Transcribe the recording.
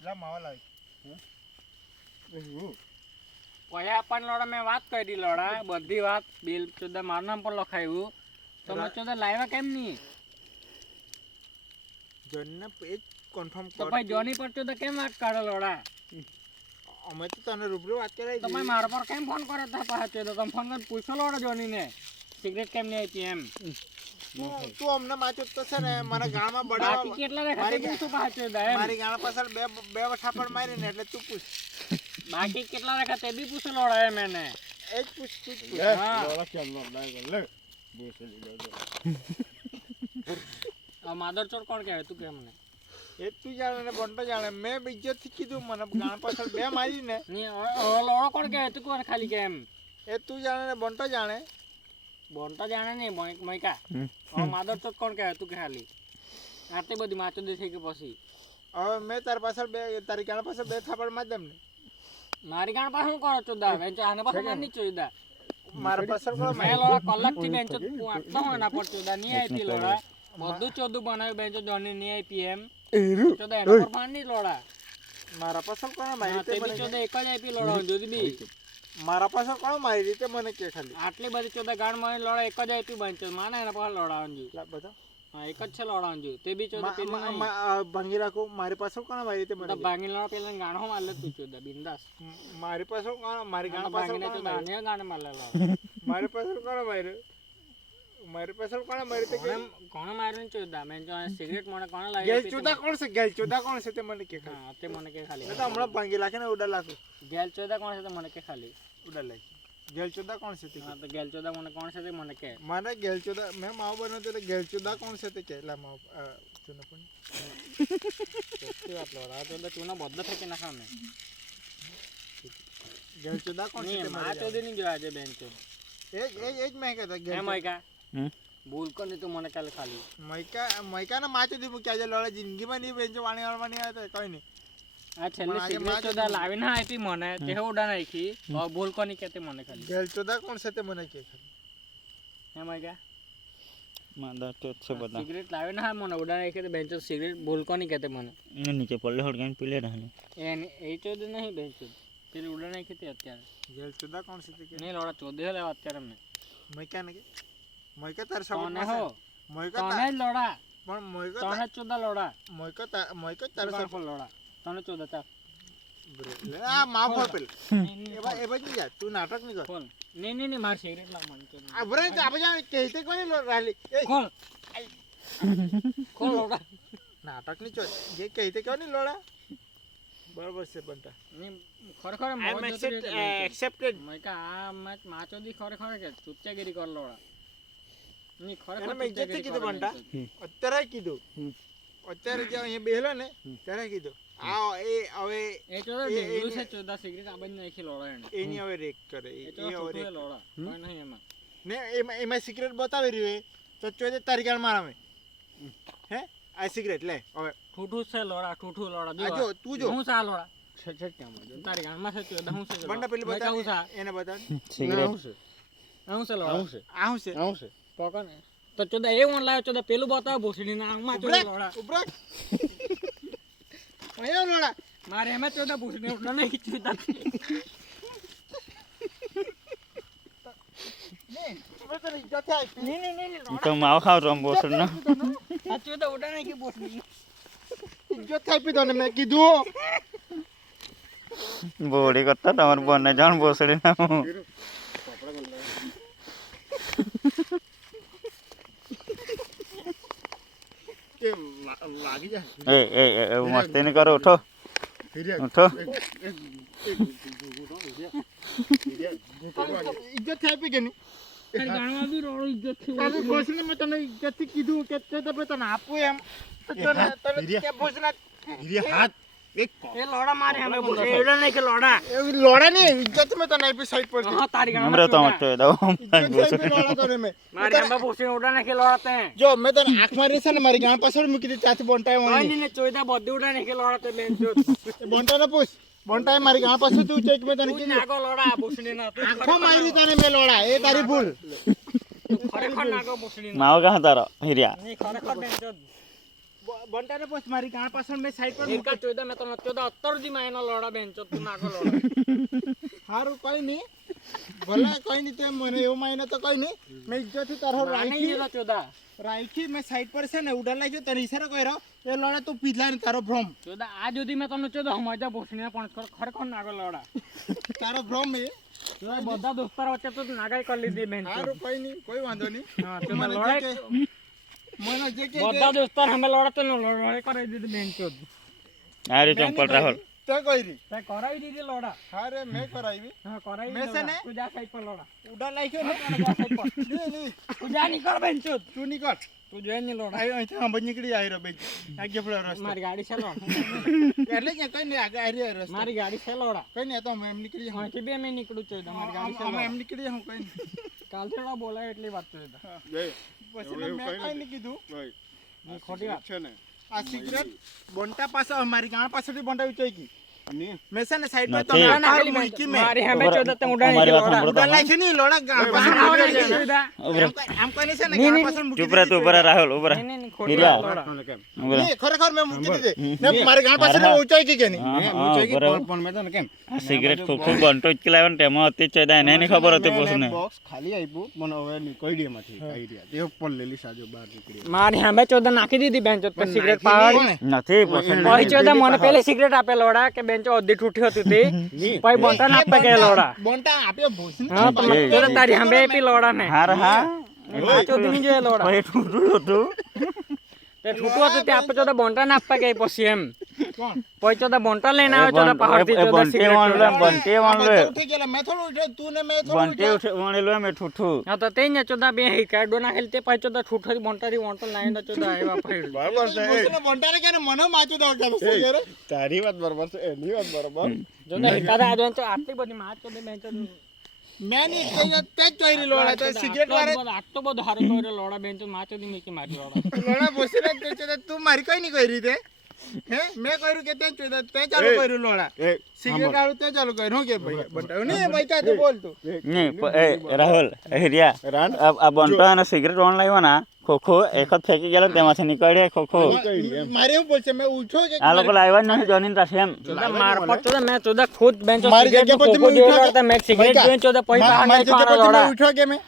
લા માવા લાવી પયા પણ લોડા મેં વાત કરી લોડા બધી વાત બિલ ચોદા મારું નામ પર લખાયું તમે ચોદા લાવ્યા કેમ નહીં જોનને પેજ કન્ફર્મ તો કર ભાઈ જોની પર ચોદા કેમ વાત કરે લોડા અમે તો તને રૂબરૂ વાત કરાવી તમે મારા પર કેમ ફોન કર્યો હતા પાછા ચોદા તમે ફોન કરી પૂછો લોડા જોનીને સિગરેટ કેમ નહીં આપી એમ તું અમને માચો તો છે ને મને ગાળમાં બડાવા બાકી કેટલા રેખા તે પૂછું પાછા ચોદા એમ મારી ગાળ પાછળ બે વઠાપડ મારીને એટલે તું પૂછ બાકી કેટલા રેખા તે બી પૂછો લોડા એમ એને એ જ પૂછ તું જ પૂછ હા માદર ચોર કોણ કહેવાય તું કેમ ને એ તું જાણે ને બંટો જાણે મેં ઇજ્જતથી કીધું મને ગાળ પાછળ બે મારી ને લોડો કોણ કહેવાય તું કોણ ખાલી કેમ એ તું જાણે ને બંટો જાણે બોનતા જાણે નહીં મૈકા માદર ચોર કોણ કહેવાય તું કે ખાલી આટલી બધી માચો દે થઈ ગઈ પછી હવે મેં તારી પાછળ તારી ગાળ પાછળ બે થાપડ મારી દેમ ને મારી ગાણ પાસે શું કરો ચોદા બેંચો આને પાસે મારની ચોદા મારા પાછળ કોણ મેં લોડા કલાકથી બેંચો વાંચતો હોય ના પર ચોદા નહીં આપી લોડા બધું ચોદું બનાવ્યું બેંચો જોની નહીં આપી એમ ચોદા એના પર મારની લોડા મારા પાછળ કોણ મારી તે બી ચોદા એક જ આપી લોડા જોદી બી મારા પાછળ કોણ મારી રીતે મને કે ખાલી આટલી બધી ચોદા ગાણ મારી લોડા એક જ આપી બેંચો માને એના પાસે લોડા અંજુ બધા હા એક જ છે લોડા અંજુ તે બી ચોદા પેલું નહીં ભાંગી રાખું મારી પાછળ કોણ મારી રીતે મને ભાંગી લોડા પેલા ગાણો મારલે તું ચોદા બિંદાસ મારી પાછળ કોણ મારી ગાણ ભાંગીને પાછળ ચોદા આને ગાણે મારલે લોડા મારી પાછળ કોણ માર્યું મારી પાછળ કોણ મારી તે કોણે માર્યું ચોદા મેં જો સિગરેટ મને કોણે લાવી ગેલ ચોદા કોણ છે ગેલ ચોદા કોણ છે તે મને કે ખાલી હા તે મને કે ખાલી તો હમણાં ભાંગી લાખે ને ઉડા લાખું ગેલ ચોદા કોણ છે તે મને કે ખાલી ઉડા લાખી ગેલ ચોદા કોણ છે તે હા તો ગેલ ચોદા મને કોણ છે તે મને કે મને ગેલ ચોદા મેં માવ બનાવતો એટલે ગેલ ચોદા કોણ છે તે કે લા માવ ચૂનો પણ સચ્ચી વાત લોડા ચોદા ચૂનો બદલો ફેંકી નાખા મેં ગેલ ચોદા કોણ છે તે આ ચોદી નહીં જોયા છે બેન તો એ જ મેં કહેતા ગેલ એમ મૈકા ભૂલ કર નહીં તું મને કાલે ખાલી મૈકા ના માચો દી મૂક્યા છે લડે જિંદગીમાં નહીં બેન વાણી વાળવાની આવે તો કઈ નહીં આ છેલ્લે સિગરેટ ચોદા લાવી ના આપી મને તે ઉડા નાખી હવે ભૂલ કોની કહેતે મને ખાલી ગેલ ચોદા કોણ છે તે મને કે એમ મૈકા માદા તો છે બધા સિગરેટ લાવી ના મને ઉડા નાખી તો બેન સિગરેટ ભૂલ કોની કહેતે મને નીચે પડલે હડકાઈને પીલે રહે એ ચોદ નહીં બેન ચોદ પેલી ઉડા નાખી તે અત્યારે ગેલ ચોદા કોણ છે તે કે નહીં લોડા ચોદે લેવા અત્યારે મેં મૈકા ને કે મૈકા તાર કોને સપોર્ટ હો મૈકા તને જ લોડા પણ મૈકા તને જ ચોદા લોડા મૈકા તાર સપોર્ટ લોડા તને ચોદા ચાલ આ માફ હોય પેલ એ બાજુ જા તું નાટક નહીં કર ખોલ નહીં માર સિગરેટ લાવ મને ચોદા આ બરે આપણે જા કહેતે કોની રાલી ખોલ ખોલ લોડા નાટક નહીં ચો જે કહેતે કોની લોડા બરાબર છે બંટા ખરેખર એક્સેપ્ટેડ મૈકા આ મેચ માચો દી ખરેખર કે ચૂપચાગીરી કર લોડા ની ખરેખર મેં ઇજ્જતથી કીધું બંટા અત્યારે કીધું અત્યારે જે અહીંયા બેહલો ને ત્યારે કીધું આ એ હવે એ ચોદા ઢીંગલું છે ચોદા સિગરેટ આ બંને નાખી લોડા એને એની હવે રેક કરે એ ચોદા છૂટું લોડા કોઈ નહીં એમાં ને એમાં સિગરેટ બતાવી રહ્યું તો ચોદે તારી ગાળ મારામે હે આ સિગરેટ લે હવે ઠૂઠું છે લોડા ઠૂઠું લોડા જો તું જો હું સા લોડા છે કેમ તારી ગાળમાં છે ચોદા હું છે બંડા પેલી બતા એને બતા સિગરેટ હું છે લોડા હું છે આ હું છે પકડ ને તો ચોદા એ ઓન લાવ્યો ચોદા પેલું બતાવ ભૂસડી ના આંગમાં ચોદા લોડા ઉભરા ઓય લોડા મારે એમાં ચોદા ભૂસડી ઉડો નહીં ચોદા તો માવ ખાવ તો બોસડ ના આ ચોદા ઉડા નહીં કે ભૂસડી ઇજ્જત થાપી દો ને મેં કીધું બોડી કરતા તમાર બને જાણ બોસડી ના લાગી જા એ મસ્તી નહીં કરો ઉઠો ઉઠો ઇજ્જત થાપી કે નહીં ગાણમાં બી રોડો ઇજ્જત થી તારે ભોસને મેં તને ઇજ્જતથી કીધું કે તે તને આપું એમ તો તને કે ભોસના હાથ એક એ લોડા મારે અમે ભૂસડી ઉડા નહીં કે લોડા એ લોડા ને ઇજ્જત મેં તને આપી સાઈડ પર હા તારી હમરે તો મત દો મારે એમાં ભૂસડી ઉડા નહીં કે લોડા તે જો મેં તને આંખ મારી છે ને મારી ગાણ પાછળ મૂકી દીધી ત્યાંથી બોન્ટાઈ કોઈ વાળી નહીં ને ચોદા બધું ઉડા નહીં કે લોડા તે બેન ચોદ બોન્ટાને પૂછ બોન્ટાઈ મારી ગાણ પાછળ તું ચેક મેં તને તું કીધું નાગો લોડા ભૂસડી ના તું આંખો મારી તને મેં લોડા એ તારી ભૂલ ખરેખર નાગો ભૂસડી ના માવ કહા તારો હિરિયા નહીં ખરેખર બેન ચોદ બંટાને પોસ્ટ મારી ગાણ પાછળ મેં સાઈડ પર એકા ચોદા મેં તને ચોદા અત્તરજી માં એનો લોડા બેંચો તું નાખો લોડા હારું કઈ નહીં ભલે કઈ નહીં તે મને એવું માયને તો કઈ નહીં મેં ઇજ્જતથી તારો નહીં એનો ચોદા રાખી મેં સાઈડ પર છે ને ઉડા લાગ્યો તને ઈશારો કર્યો એ લોડા તું પીધલા ને તારો ભ્રમ ચોદા આ સુધી મેં તમને ચોદા મજા ભોસણીને પણ ખરેખર નાખો લોડા તારો ભ્રમ એ બધા દોસ્તારો વચ્ચે તો નાગાઈ કરી લીધી બેન હારું કઈ નહીં કોઈ વાંધો નહીં હા તો લોડા મને જે કે બધા દોસ્તાર અમે લોડા તો લોડા કરાવી દીધી બેન ચોદ આ રે ચંપલ રાહુલ તે કઈરી તે કરાવી દીધી લોડા હારે મેં કરાવી હા કરાવી મેં છે ને તું જા સાઈડ પર લોડા ઉડા લાગ્યો ને જા સાઈડ પર નહીં તું જા નીકળ બેન ચોદ તું નીકળ તું જોઈ ની લોડા અહીંથી આંબા નીકળી આવી રહ્યો બે આગે ફળો રસ્તો મારી ગાડી છે લોડા એટલે કે કઈ નહીં આગળ આવી રહ્યો રસ્તો મારી ગાડી છે લોડા કઈ નહીં તો એમ નીકળી હા કે બે મેં નીકળું છું તમારી ગાડી છે અમે લોડા. એમ નીકળી હું કઈ નહીં કાલથી લોડા બોલાય એટલી વાત છે પછી મેં કઈ નહીં કીધું ખોટી વાત છે ને આ સિગરેટ બોન્ટા પાસે અમારી ગાણ પાસેથી બોન્ટા ઉચાઈ ગઈ ની મેં છે ને સાઈડ પર નથી. તો નાખેલી મૂકી મેં મારી સામે ચોદા તે ઉડાડી અમારી વાત લોડા. સાંભળો ઉડા લાખી નહીં લોડા ગાણ પાસે ચોદા. આમ કઈ છે ને ગાણ પાસે મૂકી ચૂપ રહે તું ઉભા રહે રાહુલ ઉભા રહે નહીં, નહીં, ખોટી હીરા. વાત લોડા. કેમ ઉભા રહે. નહીં, ખરેખર મેં મૂકી દીધી ને મારી ગાણ પાસે ઉચાઈ ગઈ કે નહીં હા, હું હા, જોઈ ગઈ, બરાબર. પણ મેં તને કેમ આ સિગરેટ ખૂબ ખૂબ બંટો ઉચકી લાવ્યો ને તેમાં હતી ચોદા એને નહીં ખબર હતી પૂછને બોક્સ ખાલી આપ્યું મને હવે નીકળી એમાંથી આવી રહ્યા તે ઉપર લેલી સાજો બહાર નીકળી મારી સામે ચોદા નાખી દીધી બેન ચોદ પછી સિગરેટ પાડી નથી પસંદ પછી ચોદા મને પેલી સિગરેટ આપે લોડા કે બેન્ચો અડધી ઠૂઠી હતી તે પછી બોન્ટા ના આપે કે લોડા બોન્ટા આપ્યો ભૂસને હા પણ ચોદા તારી સામે આપી લોડા ને હાર હા આ ચોદી ની જોઈએ લોડા પછી ઠૂઠું હતું તે ઠૂઠું હતું તે આપે ચોદા બોન્ટા ના આપે કે પછી એમ કોણ પછી ચોદા બોન્ટા લઈને આવે ચોદા પહાડથી ચોદા બંટી સિગરેટ વાળલો ચોદા. બંટી વાળલો ઉઠી ગયેલા મેં થોડું ઉઠ્યો તું ને મેં થોડું બંટી વાળેલો મેં ઠૂઠું હા તો તે ને ચોદા બે હિકાડો નાખેલ તે પછી ચોદા ઠૂઠી બોન્ટાથી બોન્ટા લાઈને ચોદા આવ્યા ફાઈડ બરાબર છે ભૂસને બોન્ટાને કે મને માચું દો કે સિગરેટ તારી વાત બરાબર છે એની વાત બરાબર જોદા હિકાડા આજો તો આટલી બધી માચ ચોદા બેન ચોદ મેં નહીં કઈ તે જ ચોરી લોડા તો સિગરેટ વાળે આટલો બધો હારો કર્યો લોડા બેન તો માચ ચોદી મેકી મારી લોડા લોડા ભૂસને તે છે તું મારી કઈ નહીં કરી તે હે મેં કર્યું કે તે ચોદા તે ચાલુ કર્યું લોડા એ સિગરેટ વાળું તે ચાલુ કર્યું હું કે ભાઈ બંટા નહીં ભાઈ કાતે બોલ તું નહીં એ રાહુલ એ રિયા રાન આ બંટો અને સિગરેટ ઓન લાવ્યો ને ખોખો એક જ ફેંકી ગયેલો ને તેમાંથી નીકળે ખોખો મારે એવું બોલશે મેં ઉઠ્યો છે આ લોકો લાવ્યા જ નથી જોની પાસે એમ ચોદા માર પર ચોદા મેં ચોદા ખુદ બેન ચોદ મારી સિગરેટ જગ્યા પર કોકો તમે જોઈ ઉઠો લોડા મેં સિગરેટ ભાઈ જોઈને ચોદા પૈસા મારી હાંડા જગ્યા પર ખાવાના તમે લોડા ઉઠ્યો કે મેં